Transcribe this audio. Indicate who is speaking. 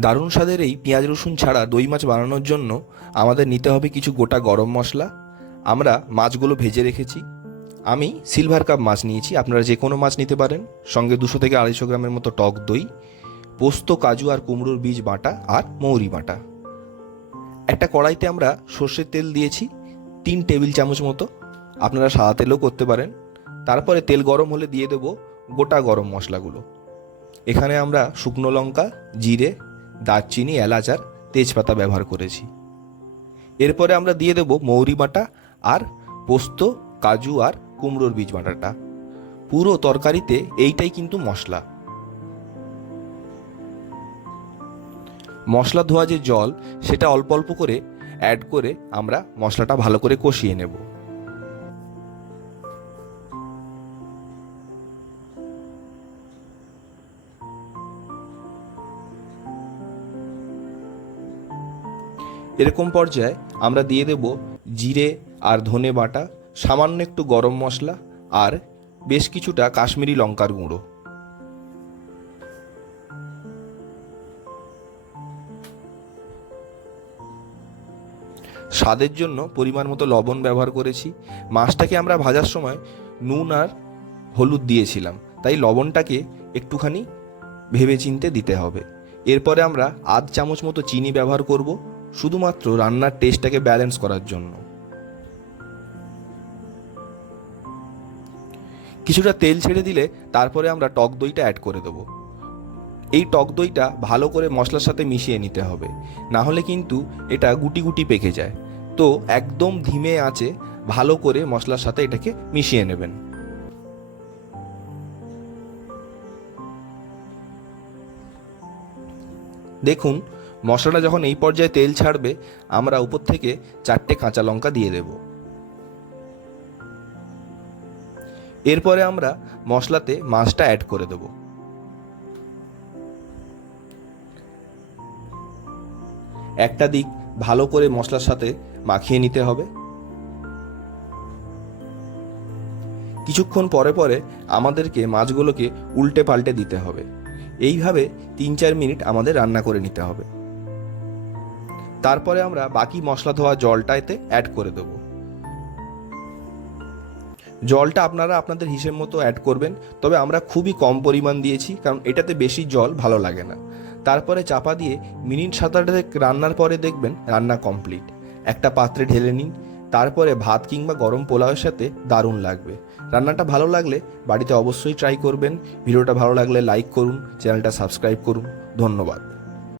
Speaker 1: দারুণ স্বাদের এই পেঁয়াজ রসুন ছাড়া দই মাছ বানানোর জন্য আমাদের নিতে হবে কিছু গোটা গরম মশলা। আমরা মাছগুলো ভেজে রেখেছি। আমি সিলভার কাপ মাছ নিয়েছি। আপনারা যে কোনো মাছ নিতে পারেন। সঙ্গে দুশো থেকে আড়াইশো গ্রামের মতো টক দই, পোস্ত, কাজু আর কুমড়োর বীজ বাটা আর মৌরি বাটা। একটা কড়াইতে আমরা সর্ষের তেল দিয়েছি, তিন টেবিল চামচ মতো। আপনারা সাদা তেলও করতে পারেন। তারপরে তেল গরম হলে দিয়ে দেব গোটা গরম মশলাগুলো। এখানে আমরা শুকনো লঙ্কা, জিরে দারচিনি, এলাচ আর তেজপাতা ব্যবহার করেছি। এরপরে আমরা দিয়ে দেব মৌরি বাটা আর পোস্ত, কাজু আর কুমড়োর বীজ বাটাটা। পুরো তরকারিতে এইটাই কিন্তু মশলা। মশলা ধোয়া যে জল, সেটা অল্প অল্প করে অ্যাড করে আমরা মশলাটা ভালো করে কষিয়ে নেব। এরকম পর্যায়ে আমরা দিয়ে দেব জিরে আর ধনে বাটা, সামান্য একটু গরম মশলা আর বেশ কিছুটা কাশ্মীরি লঙ্কার গুঁড়ো। স্বাদের জন্য পরিমাণ মতো লবণ ব্যবহার করেছি। মাছটাকে আমরা ভাজার সময় নুন আর হলুদ দিয়েছিলাম, তাই লবণটাকে একটুখানি ভেবে চিনতে দিতে হবে। এরপরে আমরা আধ চামচ মতো চিনি ব্যবহার করব। শুধুমাত্র রান্নার টেস্টটাকে ব্যালেন্স করার জন্য। কিছুটা তেল ছেড়ে দিলে তারপরে আমরা টক দইটা অ্যাড করে দেবো। এই টক দইটা ভালো করে মশলার সাথে মিশিয়ে নিতে হবে। না হলে কিন্তু এটা গুটি গুটি পেকে যায়। তো একদম ধিমে আঁচে ভালো করে মশলার সাথে এটাকে মিশিয়ে নেবেন। দেখুন মশলাটা যখন এই পর্যায়ে তেল ছাড়বে, আমরা উপর থেকে চারটে কাঁচা লঙ্কা দিয়ে দেব। এরপরে আমরা মশলাতে মাছটা অ্যাড করে দেবো। একটা দিক ভালো করে মশলার সাথে মাখিয়ে নিতে হবে। কিছুক্ষণ পরে পরে আমাদেরকে মাছগুলোকে উল্টে পাল্টে দিতে হবে। এইভাবে তিন চার মিনিট আমাদের রান্না করে নিতে হবে। তারপরে আমরা বাকি মশলা ধোয়া জলটা এতে অ্যাড করে দেবো। জলটা আপনারা আপনাদের হিসেব মতো অ্যাড করবেন, তবে আমরা খুবই কম পরিমাণ দিয়েছি, কারণ এটাতে বেশি জল ভালো লাগে না। তারপরে চাপা দিয়ে মিনিট সাত আটেক রান্নার পরে দেখবেন রান্না কমপ্লিট একটা পাত্রে ঢেলে নিন, তারপরে ভাত কিংবা গরম পোলাওয়ের সাথে দারুণ লাগবে। রান্নাটা ভালো লাগলে বাড়িতে অবশ্যই ট্রাই করবেন। ভিডিওটা ভালো লাগলে লাইক করুন, চ্যানেলটা সাবস্ক্রাইব করুন। ধন্যবাদ।